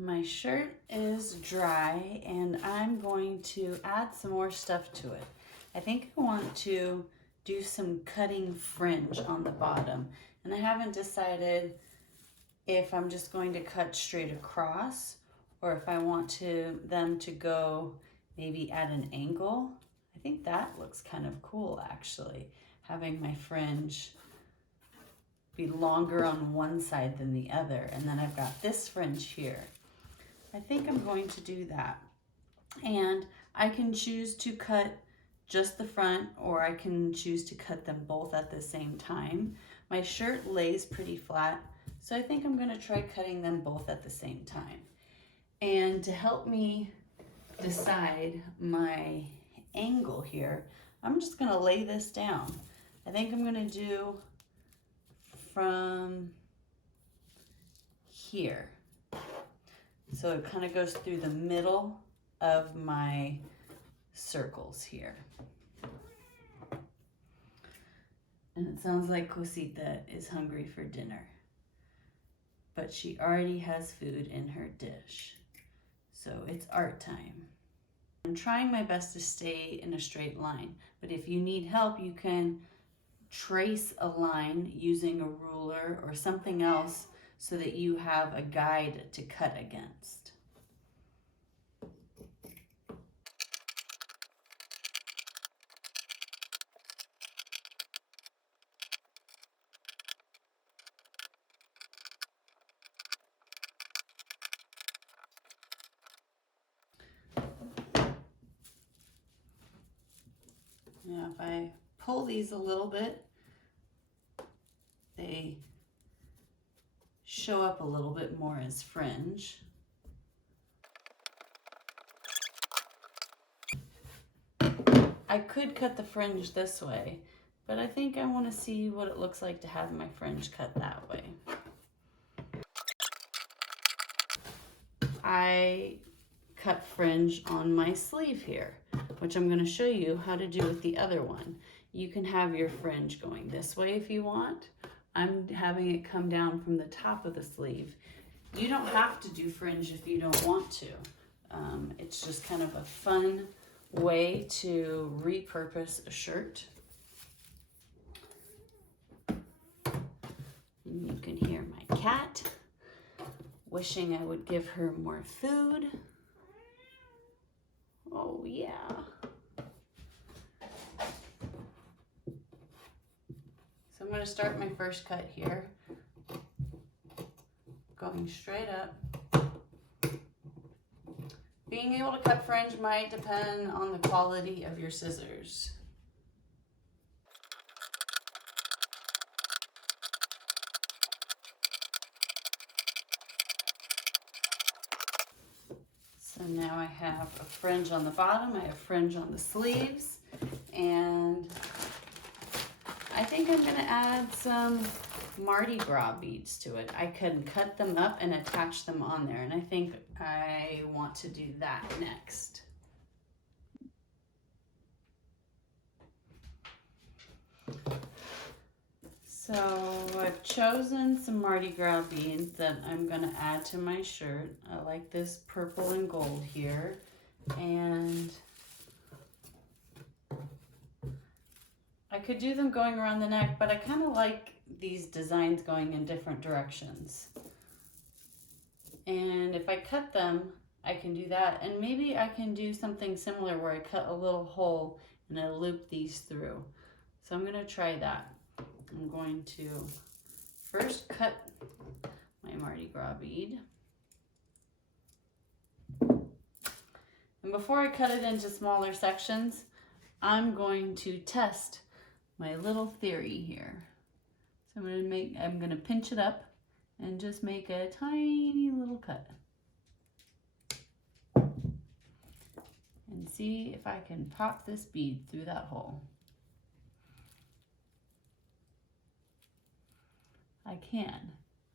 My shirt is dry and I'm going to add some more stuff to it. I think I want to do some cutting fringe on the bottom, and I haven't decided if I'm just going to cut straight across or if I want them to go maybe at an angle. I think that looks kind of cool actually, having my fringe be longer on one side than the other, and then I've got this fringe here. I think I'm going to do that. And I can choose to cut just the front, or I can choose to cut them both at the same time. My shirt lays pretty flat, so I think I'm going to try cutting them both at the same time. And to help me decide my angle here, I'm just going to lay this down. I think I'm going to do from here. So it kind of goes through the middle of my circles here. And it sounds like Cosita is hungry for dinner, but she already has food in her dish. So it's art time. I'm trying my best to stay in a straight line, but if you need help, you can trace a line using a ruler or something else so that you have a guide to cut against. Now if I pull these a little bit, they show up a little bit more as fringe. I could cut the fringe this way, but I think I want to see what it looks like to have my fringe cut that way. I cut fringe on my sleeve here, which I'm going to show you how to do with the other one. You can have your fringe going this way if you want. I'm having it come down from the top of the sleeve. You don't have to do fringe if you don't want to. It's just kind of a fun way to repurpose a shirt. And you can hear my cat wishing I would give her more food. Oh yeah. So I'm going to start my first cut here, going straight up. Being able to cut fringe might depend on the quality of your scissors. So now I have a fringe on the bottom, I have fringe on the sleeves, and I think I'm going to add some Mardi Gras beads to it. I can cut them up and attach them on there, and I think I want to do that next. So I've chosen some Mardi Gras beads that I'm going to add to my shirt. I like this purple and gold here, and I could do them going around the neck, but I kind of like these designs going in different directions. And if I cut them, I can do that. And maybe I can do something similar where I cut a little hole and I loop these through. So I'm going to try that. I'm going to first cut my Mardi Gras bead. And before I cut it into smaller sections, I'm going to test my little theory here. So I'm going to pinch it up and just make a tiny little cut. And see if I can pop this bead through that hole. I can.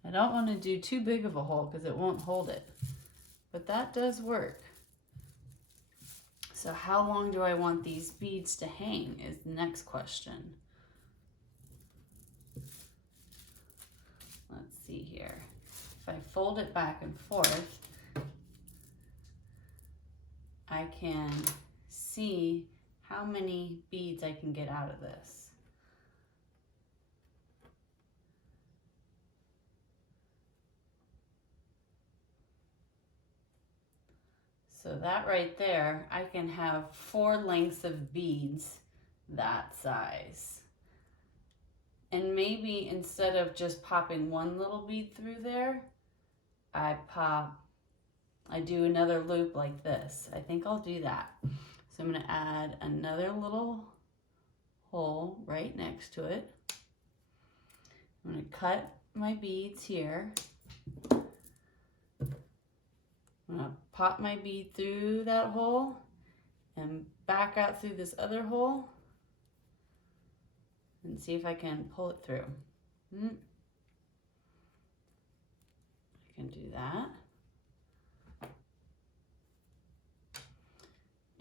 I don't want to do too big of a hole because it won't hold it. But that does work. So how long do I want these beads to hang is the next question. Let's see here. If I fold it back and forth, I can see how many beads I can get out of this. So that right there, I can have 4 lengths of beads that size. And maybe instead of just popping one little bead through there, I do another loop like this. I think I'll do that. So I'm going to add another little hole right next to it. I'm going to cut my beads here. I'm going to pop my bead through that hole and back out through this other hole and see if I can pull it through. I can do that.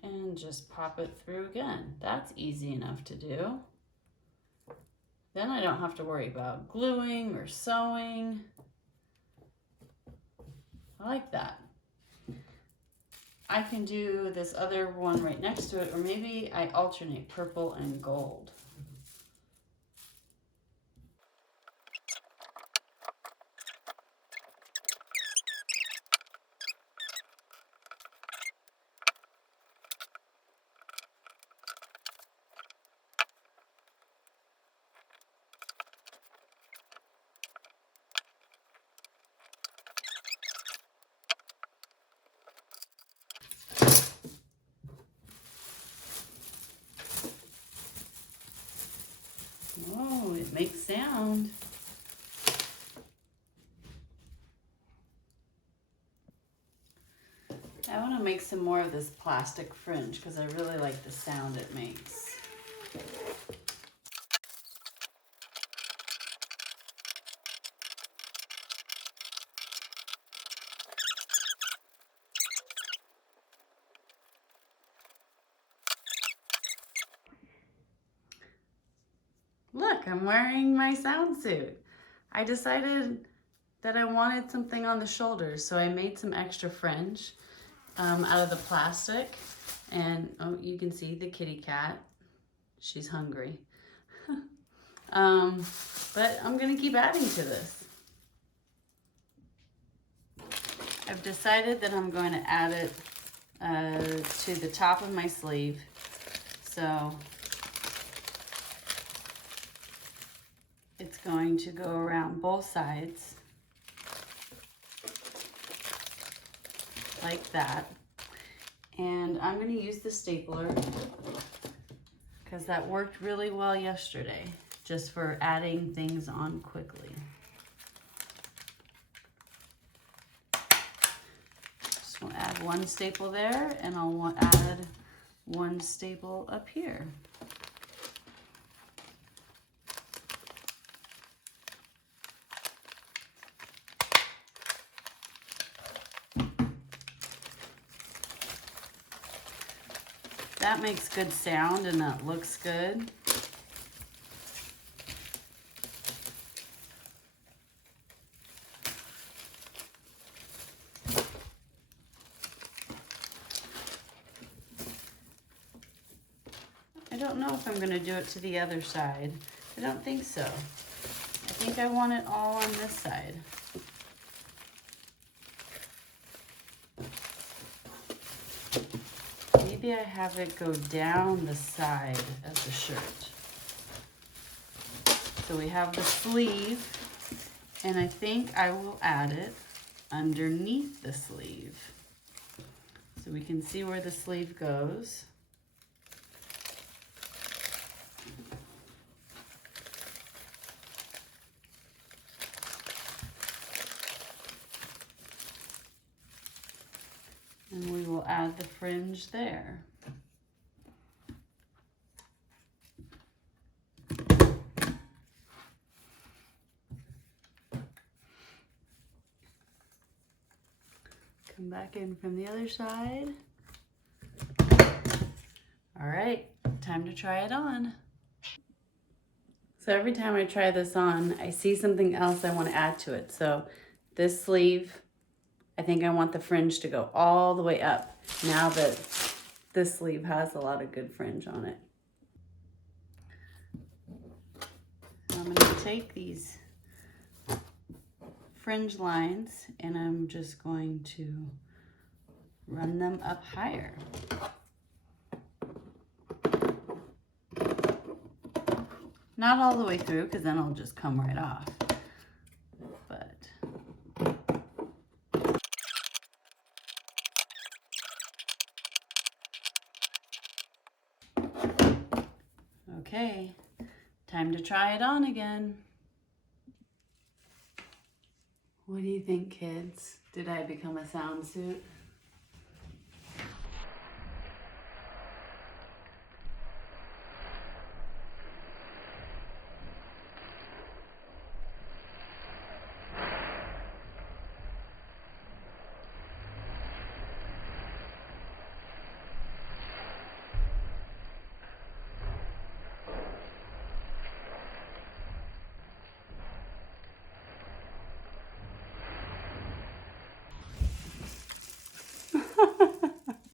And just pop it through again. That's easy enough to do. Then I don't have to worry about gluing or sewing. I like that. I can do this other one right next to it, or maybe I alternate purple and gold. Oh, it makes sound. I want to make some more of this plastic fringe because I really like the sound it makes. Look, I'm wearing my sound suit. I decided that I wanted something on the shoulders, so I made some extra fringe out of the plastic. And oh, you can see the kitty cat. She's hungry. But I'm gonna keep adding to this. I've decided that I'm going to add it to the top of my sleeve. So it's going to go around both sides like that. And I'm going to use the stapler because that worked really well yesterday, just for adding things on quickly. Just want to add one staple there, and I'll want to add one staple up here. That makes good sound and that looks good. I don't know if I'm going to do it to the other side. I don't think so. I think I want it all on this side. Maybe I have it go down the side of the shirt. So we have the sleeve, and I think I will add it underneath the sleeve. So we can see where the sleeve goes. And we will add the fringe there. Come back in from the other side. All right, time to try it on. So every time I try this on, I see something else I want to add to it. So this sleeve I think I want the fringe to go all the way up now that this sleeve has a lot of good fringe on it. I'm going to take these fringe lines and I'm just going to run them up higher. Not all the way through, because then it'll just come right off. But okay, time to try it on again. What do you think, kids? Did I become a sound suit?